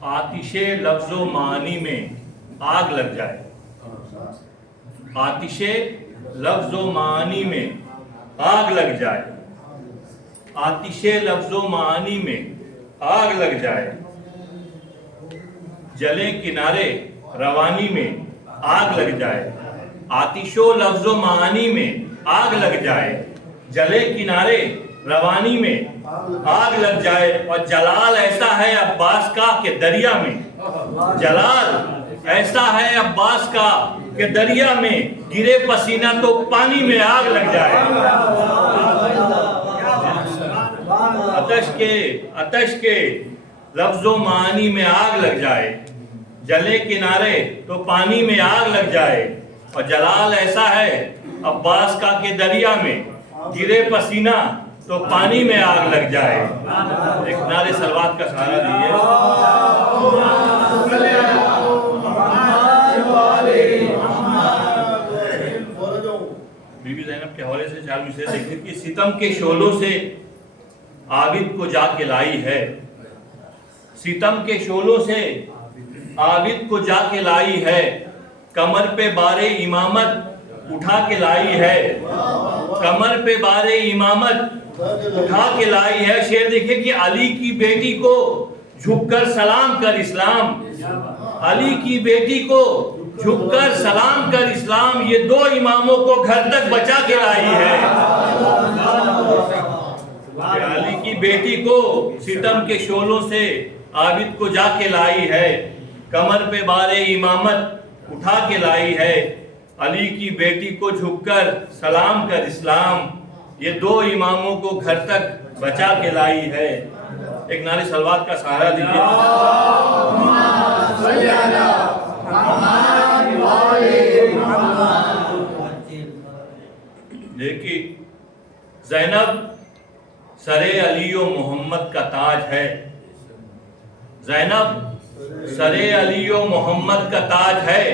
آتش لفظ و معانی میں آگ لگ جائے، آتش لفظ و معانی میں آگ لگ جائے، آتش لفظ و معانی میں آگ لگ جائے، جلے کنارے روانی میں آگ لگ جائے، آتش و لفظ و معانی میں آگ لگ جائے، جلے کنارے روانی میں آگ لگ جائے، اور جلال ایسا ہے عباس کا کہ دریا میں، جلال ایسا ہے عباس کا کہ دریا میں گرے پسینہ تو پانی میں آگ لگ جائے، آتش کے لفظ و معانی میں آگ لگ جائے، جلے کنارے تو پانی میں آگ لگ جائے، اور جلال ایسا ہے عباس کا کہ دریا میں گرے پسینہ تو پانی میں آگ لگ جائے۔ ایک نعرے صلوات کا سہارا دیجیے۔ بی بی زینب کے حوالے سے 4 مصرے دیکھیں کہ ستم کے شعلوں سے عابد کو جا کے لائی ہے، ستم کے شعلوں سے عابد کو جا کے لائی ہے، کمر پہ بارے امامت اٹھا کے لائی ہے، کمر پہ بارے امامت اٹھا کے لائی ہے۔ شعر دیکھیں کہ علی کی بیٹی کو جھک کر سلام کر اسلام، علی کی بیٹی کو جھک کر سلام کر اسلام، یہ 2 اماموں کو گھر تک بچا کے لائی ہے۔ علی کی بیٹی کو ستم کے شعلوں سے عابد کو جا کے لائی ہے، کمر پہ بارے امامت اٹھا کے لائی ہے، علی کی بیٹی کو جھک کر سلام کر اسلام، یہ 2 اماموں کو گھر تک بچا کے لائی ہے۔ ایک نعرے صلوات کا سہارا دیجیے۔ دیکھیے زینب سرے علی و محمد کا تاج ہے، زینب سرے علی و محمد کا تاج ہے،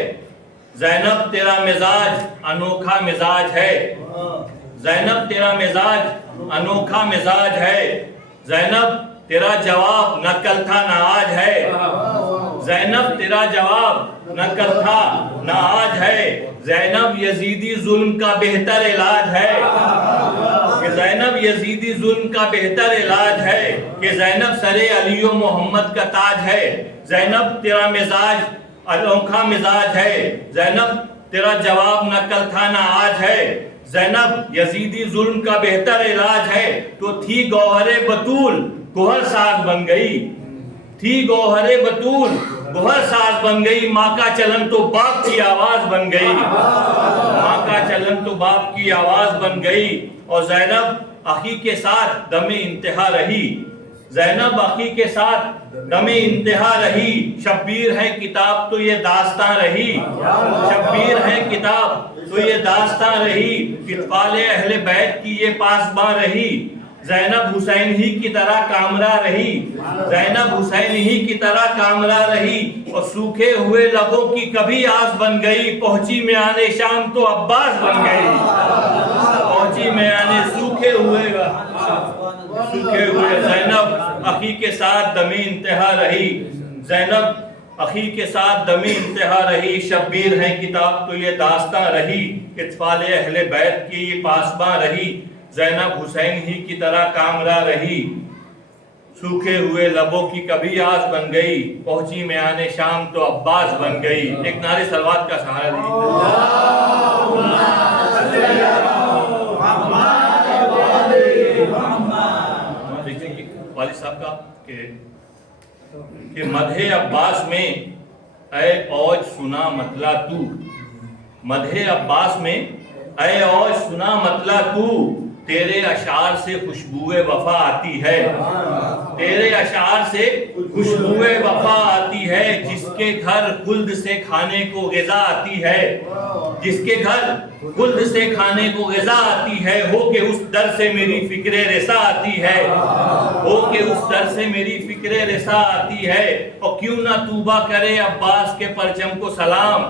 زینب تیرا مزاج انوکھا مزاج ہے، زینب تیرا مزاج انوکھا مزاج ہے، زینب تیرا جواب نہ کل تھا نہ آج ہے، زینب تیرا جواب نہ کل تھا نہ آج ہے، زینب یزیدی ظلم کا بہتر علاج ہے، کہ زینب یزیدی ظلم کا بہتر علاج ہے، کہ زینب سرے علی و محمد کا تاج ہے، زینب تیرا مزاج انوکھا مزاج ہے، زینب تیرا جواب نہ کل تھا نہ آج ہے، زینب یزیدی ظلم کا بہتر علاج ہے، تو تھی گوہر بطول گوہر ساز بن گئی، تھی گوہر بطول گوہر ساز بن گئی، ماں کا چلن تو باپ کی آواز بن گئی، ماں کا چلن تو باپ کی آواز بن گئی، اور زینب اخی کے ساتھ دم انتہا رہی، زینب اخی کے ساتھ دم انتہا رہی، شبیر ہے کتاب تو یہ داستاں رہی، شبیر ہے کتاب تو یہ داستاں رہی، اطفال اہل بیت کی یہ پاسباں رہی، زینب حسین ہی کی طرح کامرہ رہی، زینب حسین ہی کی طرح کامرہ رہی، اور سوکھے ہوئے لبوں کی کبھی آس بن گئی، پہنچی میانے شام تو عباس بن گئی، پہنچی میانے سوکھے ہوئے زینب اخی کے ساتھ دم انتہا رہی، زینب اخی کے ساتھ دم انتہا رہی، شبیر ہے کتاب تو یہ داستاں رہی، اطفال اہل بیت کی یہ پاسباں رہی، زینب حسین ہی کی طرح کامرہ رہی، سوکھے ہوئے لبوں کی کبھی آس بن گئی، پہنچی میان شام تو عباس بن گئی۔ ایک نعرے صلوات کا سہارا دیجیے والد صاحب کا کہ مدح عباس میں اے اوج سنا مطلع تو، مدح عباس میں اے اوج سنا مطلع تو، تیرے اشعار سے خوشبوئے وفا آتی ہے، تیرے اشعار سے خوشبوئے وفا آتی ہے، جس کے گھر خلد سے کھانے کو غذا آتی ہے، جس کے گھر خلد سے کھانے کو غذا آتی ہے، ہو کہ اس در سے میری فکر رسا آتی ہے، ہو کہ اس در سے میری فکر رسا آتی ہے، اور کیوں نہ توبہ کرے عباس کے پرچم کو سلام،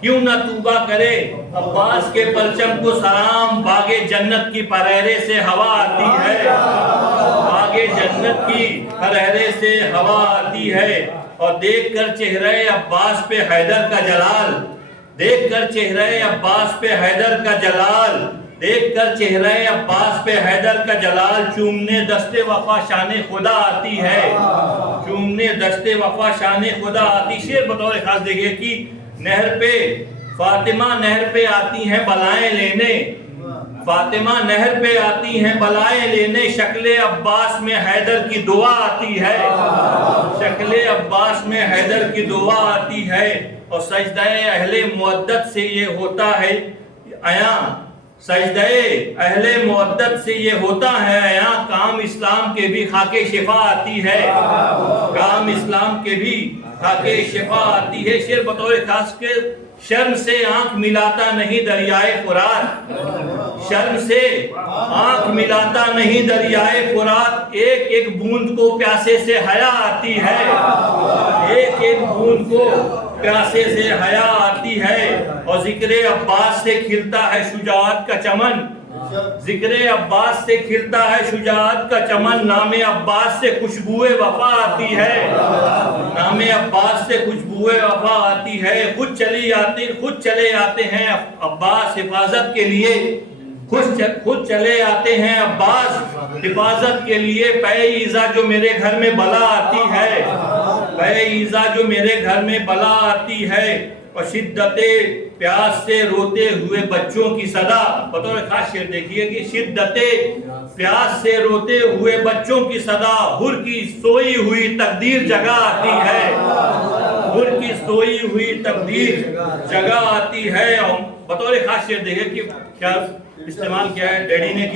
کیوں نہ توبہ کرے عباس کے پرچم کو سلام، باغ جنت کی پریرے سے ہوا آتی ہے، باغ آگے جنت کی ہر عہدے سے ہوا آتی ہے، اور دیکھ کر چہرہ عباس پہ حیدر کا جلال، دیکھ کر چہرہ عباس پہ حیدر کا جلال، دیکھ کر چہرہ عباس پہ حیدر کا جلال، چومنے دست وفا شان خدا آتی ہے، چومنے دست وفا شان خدا آتی۔ شعر بطور خاص دیکھئے کہ نہر پہ فاطمہ نہر پہ آتی ہیں بلائیں لینے، فاطمہ نہر پہ آتی ہیں بلائیں لینے، شکل عباس میں حیدر کی دعا آتی ہے، شکل عباس میں حیدر کی دعا آتی ہے، اور سجدہ اہل مودت سے یہ ہوتا ہے عیاں، سجدہ اہل مودت سے یہ ہوتا ہے عیاں، کام اسلام کے بھی خاک شفا آتی ہے، کام اسلام کے بھی خاک شفا آتی ہے۔ شعر بطور خاص کے شرم سے آنکھ ملاتا نہیں دریائے فرات، شرم سے آنکھ ملاتا نہیں دریائے فرات، ایک ایک بوند کو پیاسے سے حیا آتی ہے، ایک ایک بوند کو پیاسے سے حیا آتی ہے، اور ذکر عباس سے کھلتا ہے شجاعت کا چمن، ذکر عباس سے کھلتا ہے شجاعت کا چمن، نام عباس سے خوشبوئے وفا آتی ہے، نام عباس سے خوشبوئے وفا آتی ہے، خود چلے آتے ہیں عباس حفاظت کے لیے، خود چلے آتے ہیں عباس حفاظت کے لیے، پے ایزا جو میرے گھر میں بلا آتی ہے، پے ایزا جو میرے گھر میں بلا آتی ہے، اور شدت پیاس سے روتے ہوئے بچوں کی صدا، بطور خاص شعر دیکھیے کہ شدت پیاس سے روتے ہوئے بچوں کی صدا، حر کی سوئی ہوئی تقدیر جگہ آتی ہے، حر کی سوئی ہوئی تقدیر جگہ آتی ہے، اور بطور خاص شعر دیکھیے کہ کیا استعمال کیا ہے ڈیڈی نے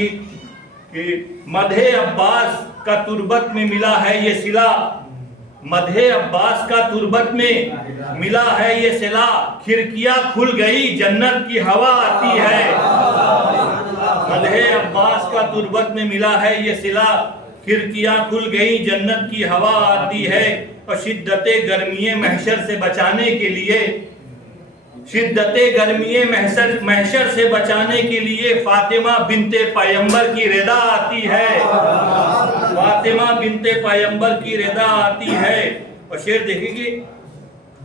کہ مدح عباس کا تربت میں ملا ہے یہ صلہ، مدح عباس کا تربت میں ملا ہے یہ صلہ، کھڑکیاں کھل گئی جنت کی ہوا آتی ہے، مدح عباس کا تربت میں ملا ہے یہ صلہ، کھڑکیاں کھل گئی جنت کی ہوا آتی ہے، اور شدت گرمی محشر سے بچانے کے لیے، شدت گرمی محشر سے بچانے کے لیے فاطمہ بنت پیغمبر کی رضا آتی ہے، فاطمہ بنت پیغمبر کی رضا آتی ہے، اور شعر دیکھیں گے،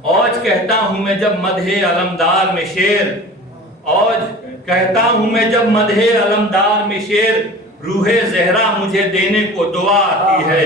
اوج کہتا ہوں میں جب مدح علمدار میں شعر، اوج کہتا ہوں میں جب مدح علمدار میں شعر، روح زہرا مجھے دینے کو دعا آتی ہے۔